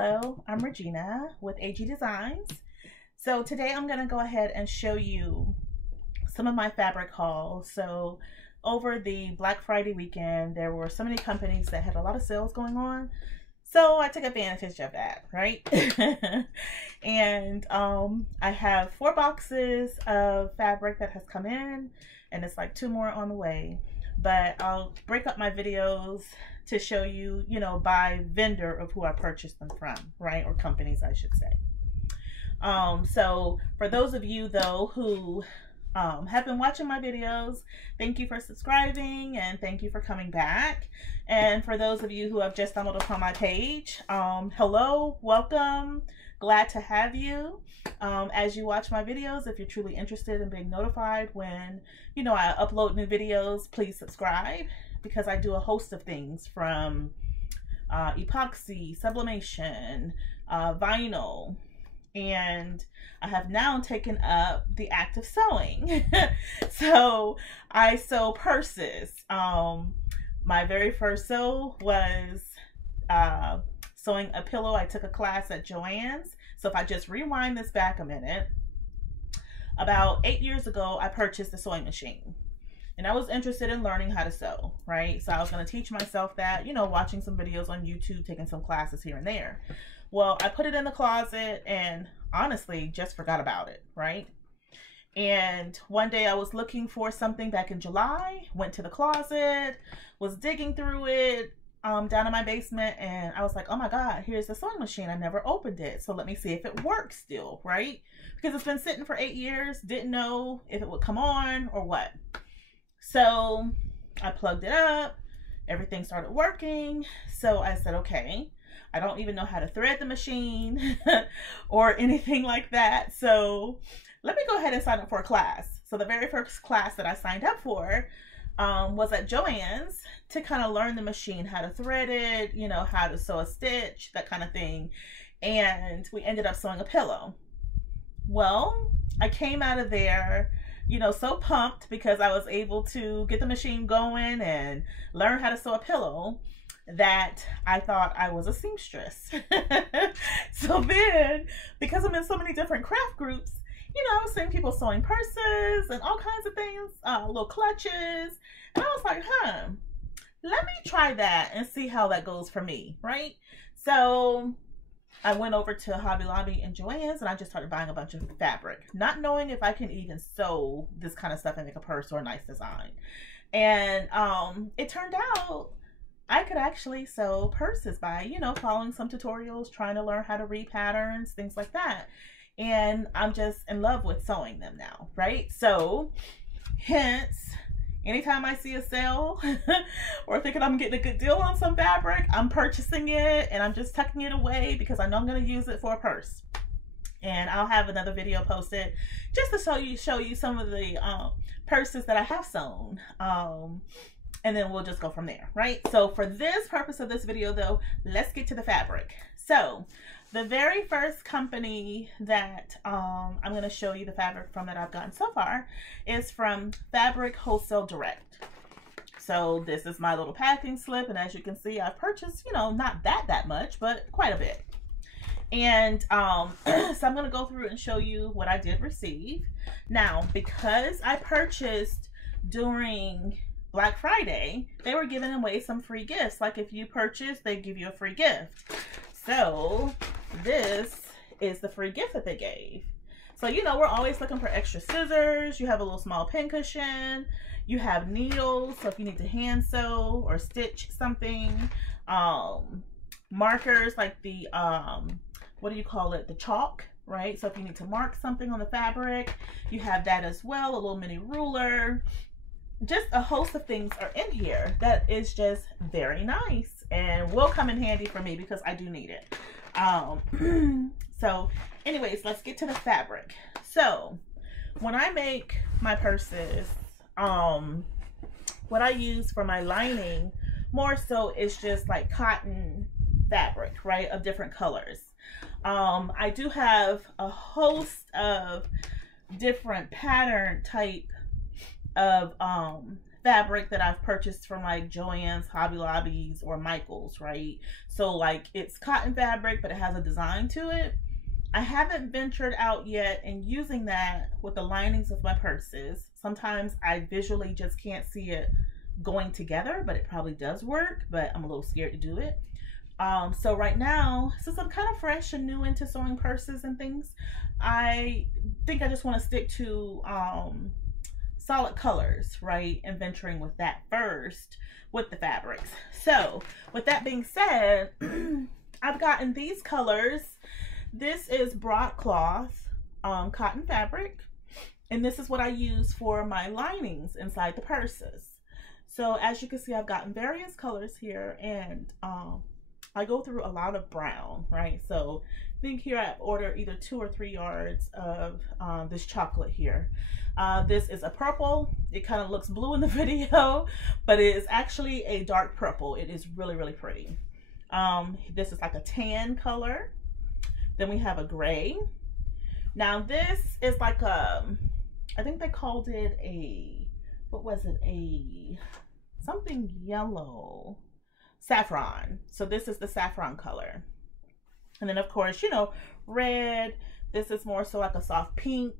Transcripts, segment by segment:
Hello, I'm Regina with AG Designs. So today I'm going to go ahead and show you some of my fabric hauls. So over the Black Friday weekend, there were so many companies that had a lot of sales going on. So I took advantage of that, right? And I have 4 boxes of fabric that has come in, and it's like 2 more on the way. But I'll break up my videos to show you, by vendor of who I purchased them from, right? Or companies, I should say. So for those of you though who have been watching my videos, thank you for subscribing and thank you for coming back. And for those of you who have just stumbled upon my page, hello, welcome, glad to have you. As you watch my videos, if you're truly interested in being notified when I upload new videos, please subscribe, because I do a host of things from epoxy, sublimation, vinyl, and I have now taken up the act of sewing. So I sew purses. My very first sew was sewing a pillow. I took a class at Joann's. So if I just rewind this back a minute, about 8 years ago, I purchased a sewing machine. And I was interested in learning how to sew, right? So I was going to teach myself that, watching some videos on YouTube, taking some classes here and there. Well, I put it in the closet and honestly just forgot about it, right? And one day I was looking for something back in July, went to the closet, was digging through it down in my basement, and I was like, oh my God, here's the sewing machine. I never opened it. So let me see if it works still, right? Because it's been sitting for 8 years, didn't know if it would come on or what. So I plugged it up, everything started working. So I said, okay, I don't even know how to thread the machine or anything like that. So let me go ahead and sign up for a class. So the very first class that I signed up for was at Joann's to kind of learn the machine, how to thread it, how to sew a stitch, that kind of thing. And we ended up sewing a pillow. Well, I came out of there so pumped because I was able to get the machine going and learn how to sew a pillow that I thought I was a seamstress. So then, because I'm in so many different craft groups, I was seeing people sewing purses and all kinds of things, little clutches. And I was like, let me try that and see how that goes for me, right? So I went over to Hobby Lobby and Joann's and I just started buying a bunch of fabric, not knowing if I can even sew this kind of stuff and make a purse or a nice design. And it turned out I could actually sew purses by, following some tutorials, trying to learn how to read patterns, things like that. And I'm just in love with sewing them now, right? So hence, anytime I see a sale or thinking I'm getting a good deal on some fabric, I'm purchasing it and I'm just tucking it away because I know I'm going to use it for a purse. And I'll have another video posted just to show you some of the purses that I have sewn. And then we'll just go from there, right? So for this purpose of this video though, let's get to the fabric. So the very first company that I'm going to show you the fabric from that I've gotten so far is from Fabric Wholesale Direct. So this is my little packing slip, and as you can see, I've purchased, not that much, but quite a bit. And so I'm going to go through and show you what I did receive. Now, because I purchased during Black Friday, they were giving away some free gifts. Like if you purchase, they give you a free gift. So this is the free gift that they gave. So, we're always looking for extra scissors. You have a little small pin cushion. You have needles, so if you need to hand sew or stitch something. Markers like the, what do you call it? The chalk, right? So if you need to mark something on the fabric, you have that as well. A little mini ruler. Just a host of things are in here that is just very nice and will come in handy for me because I do need it. So anyways, let's get to the fabric. So when I make my purses, what I use for my lining more so is just like cotton fabric, right, of different colors. I do have a host of different pattern type of fabric that I've purchased from like Joann's, Hobby Lobby's, or Michael's, right? So like it's cotton fabric, but it has a design to it. I haven't ventured out yet in using that with the linings of my purses. Sometimes I visually just can't see it going together, but it probably does work, but I'm a little scared to do it. So right now, since I'm kind of fresh and new into sewing purses and things, I think I just want to stick to solid colors, right? And venturing with that first with the fabrics. So with that being said, I've gotten these colors. This is Broadcloth cotton fabric, and this is what I use for my linings inside the purses. So as you can see, I've gotten various colors here, and I go through a lot of brown, right? So I think here I order either 2 or 3 yards of this chocolate here. This is a purple. It kind of looks blue in the video, but it is actually a dark purple. It is really, really pretty. This is like a tan color. Then we have a gray. Now this is like a, I think they called it a, what was it? Something yellow. Saffron. So this is the saffron color. And then of course, you know, red. This is more so like a soft pink.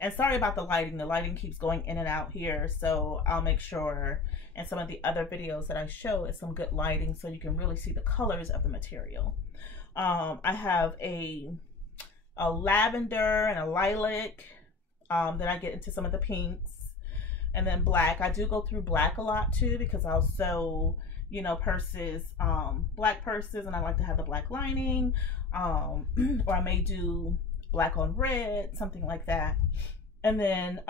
And sorry about the lighting. The lighting keeps going in and out here. So I'll make sure in some of the other videos that I show is some good lighting so you can really see the colors of the material. I have a lavender and a lilac. Then I get into some of the pinks. And then black. I do go through black a lot too because I'll sew, you know, purses, black purses, and I like to have the black lining, or I may do black on red, something like that. And then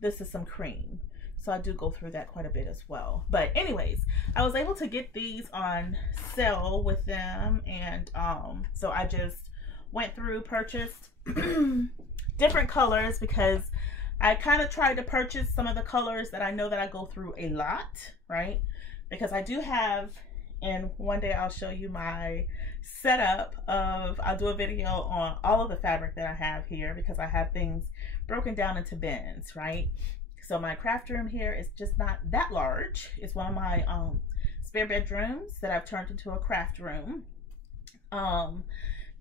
this is some cream, so I do go through that quite a bit as well. But anyways, I was able to get these on sale with them, and so I just went through, purchased different colors because I kind of tried to purchase some of the colors that I know that I go through a lot, right? Because I do have, and one day I'll show you my setup of, I'll do a video on all of the fabric that I have here because I have things broken down into bins, right? So my craft room here is just not that large. It's one of my spare bedrooms that I've turned into a craft room.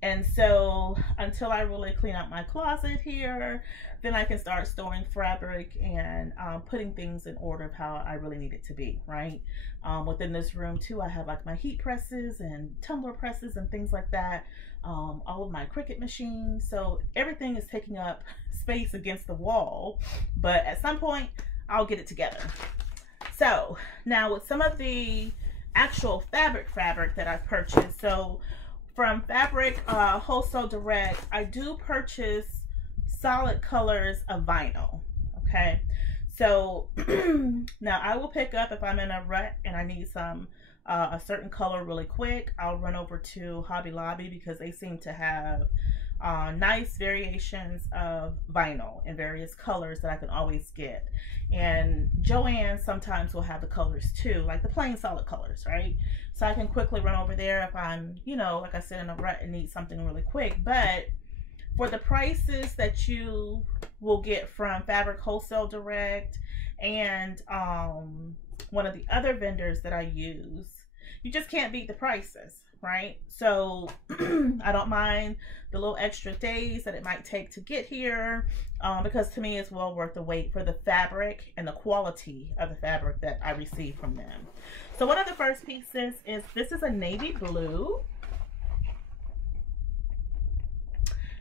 And so until I really clean out my closet here, then I can start storing fabric and putting things in order of how I really need it to be, right? Within this room too, I have like my heat presses and tumbler presses and things like that. All of my Cricut machines. So everything is taking up space against the wall, but at some point I'll get it together. So now with some of the actual fabric that I've purchased, so from Fabric Wholesale Direct, I do purchase solid colors of vinyl, okay? So now I will pick up, if I'm in a rut and I need some a certain color really quick, I'll run over to Hobby Lobby because they seem to have nice variations of vinyl in various colors that I can always get. And Joann sometimes will have the colors too, like the plain solid colors, right? So I can quickly run over there if I'm, you know, like I said, in a rut and need something really quick. But for the prices that you will get from Fabric Wholesale Direct and one of the other vendors that I use, you just can't beat the prices, right? So I don't mind the little extra days that it might take to get here because to me it's well worth the wait for the fabric and the quality of the fabric that I receive from them. So one of the first pieces is, this is a navy blue,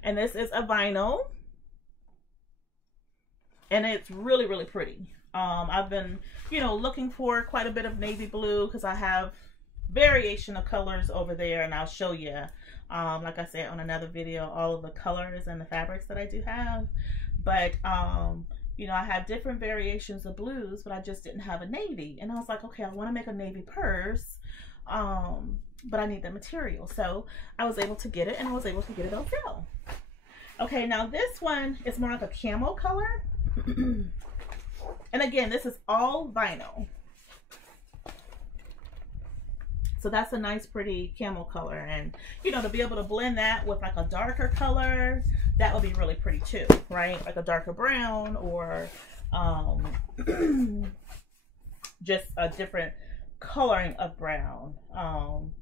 and this is a vinyl, and it's really, really pretty. I've been, you know, looking for quite a bit of navy blue because I have variation of colors over there, and I'll show you, like I said on another video, all of the colors and the fabrics that I do have. But you know, I have different variations of blues, but I just didn't have a navy, and I was like, okay, I want to make a navy purse, but I need the material. So I was able to get it, and I was able to get it on sale. Okay, now this one is more like a camel color. And again, this is all vinyl. So that's a nice, pretty camel color. And, you know, to be able to blend that with like a darker color, that would be really pretty too, right? Like a darker brown or just a different coloring of brown,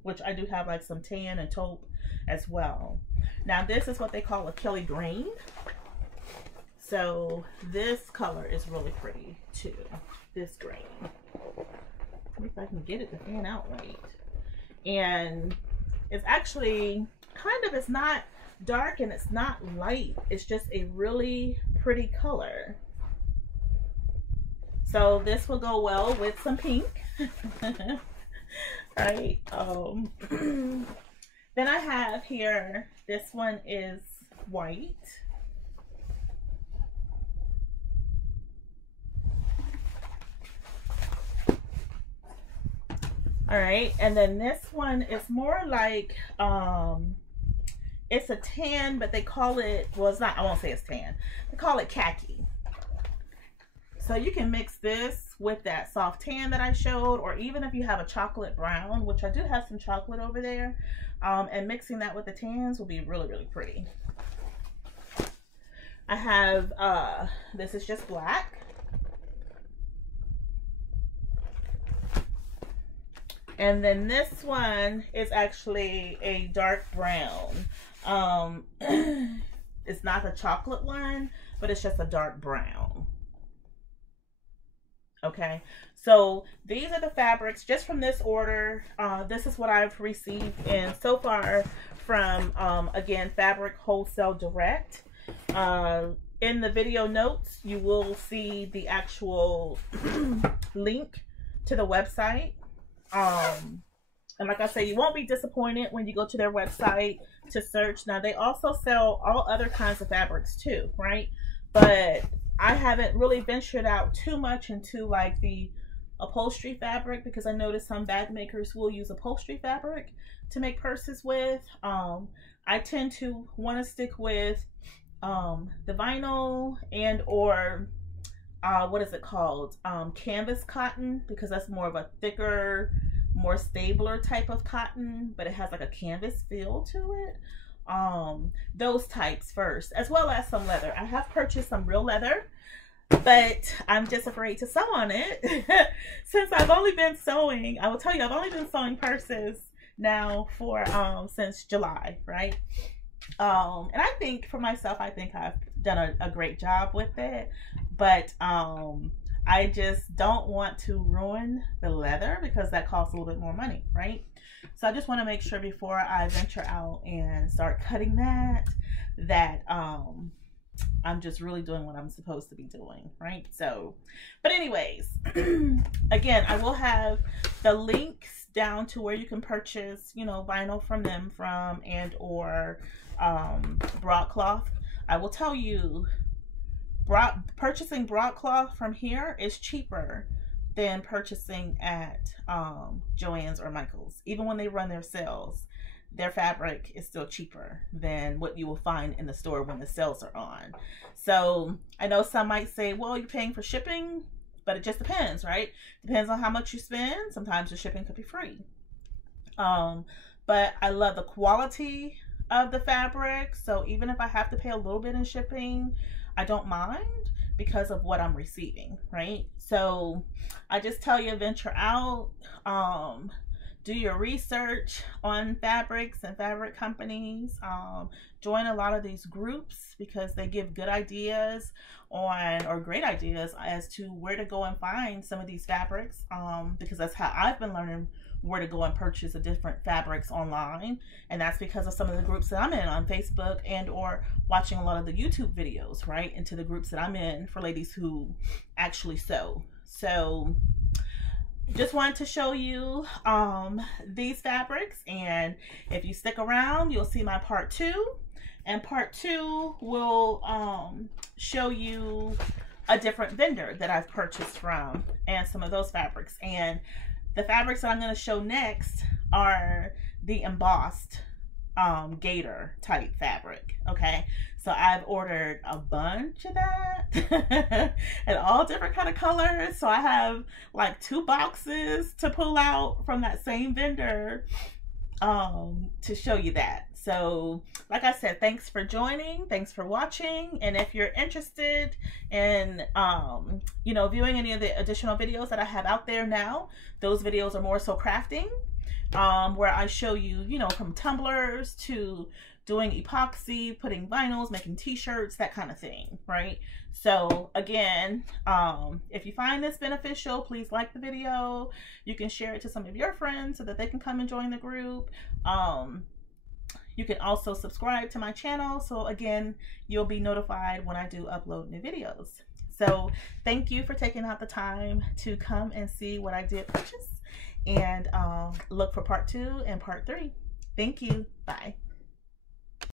which I do have like some tan and taupe as well. Now this is what they call a Kelly green. So this color is really pretty too, this green. See if I can get it to fan out right. And it's actually kind of, it's not dark and it's not light. It's just a really pretty color. So this will go well with some pink. Right. Then I have here, this one is white. All right, and then this one is more like, it's a tan, but they call it, well, it's not, I won't say it's tan. They call it khaki. So you can mix this with that soft tan that I showed, or even if you have a chocolate brown, which I do have some chocolate over there, and mixing that with the tans will be really, really pretty. I have, this is just black. And then this one is actually a dark brown. It's not the chocolate one, but it's just a dark brown. Okay, so these are the fabrics just from this order. This is what I've received in so far from, again, Fabric Wholesale Direct. In the video notes, you will see the actual link to the website. And like I say, you won't be disappointed when you go to their website to search. Now, they also sell all other kinds of fabrics too, right? But I haven't really ventured out too much into like the upholstery fabric, because I noticed some bag makers will use upholstery fabric to make purses with. I tend to want to stick with the vinyl and or what is it called, canvas cotton, because that's more of a thicker, more stabler type of cotton, but it has like a canvas feel to it. Those types first, as well as some leather. I have purchased some real leather, but I'm just afraid to sew on it. Since I've only been sewing, I will tell you, I've only been sewing purses now for since July, right? And I think for myself, I think I've done a great job with it, but I just don't want to ruin the leather, because that costs a little bit more money, right? So I just want to make sure before I venture out and start cutting that I'm just really doing what I'm supposed to be doing, right? So, but anyways, again, I will have the links down to where you can purchase, you know, vinyl from them and or broadcloth. I will tell you, purchasing broadcloth from here is cheaper than purchasing at Joann's or Michael's. Even when they run their sales, their fabric is still cheaper than what you will find in the store when the sales are on. So I know some might say, well, you're paying for shipping, but it just depends, right? Depends on how much you spend. Sometimes the shipping could be free. But I love the quality of the fabric. So even if I have to pay a little bit in shipping, I don't mind, because of what I'm receiving, right? So I just tell you, venture out, do your research on fabrics and fabric companies, join a lot of these groups, because they give good ideas on, or great ideas as to where to go and find some of these fabrics, because that's how I've been learning where to go and purchase the different fabrics online. And that's because of some of the groups that I'm in on Facebook and or watching a lot of the YouTube videos, right, into the groups that I'm in for ladies who actually sew. So just wanted to show you these fabrics, and if you stick around, you'll see my part 2, and part 2 will show you a different vendor that I've purchased from and some of those fabrics. And the fabrics that I'm going to show next are the embossed gator type fabric. Okay, so I've ordered a bunch of that and all different kind of colors. So I have like 2 boxes to pull out from that same vendor to show you that. So like I said, thanks for joining, thanks for watching, and if you're interested in you know, viewing any of the additional videos that I have out there now, those videos are more so crafting, where I show you, you know, from tumblers to doing epoxy, putting vinyls, making t-shirts, that kind of thing, right? So again, if you find this beneficial, please like the video. You can share it to some of your friends so that they can come and join the group. You can also subscribe to my channel, so again, you'll be notified when I do upload new videos. So thank you for taking out the time to come and see what I did purchase, and look for part 2 and part 3. Thank you. Bye.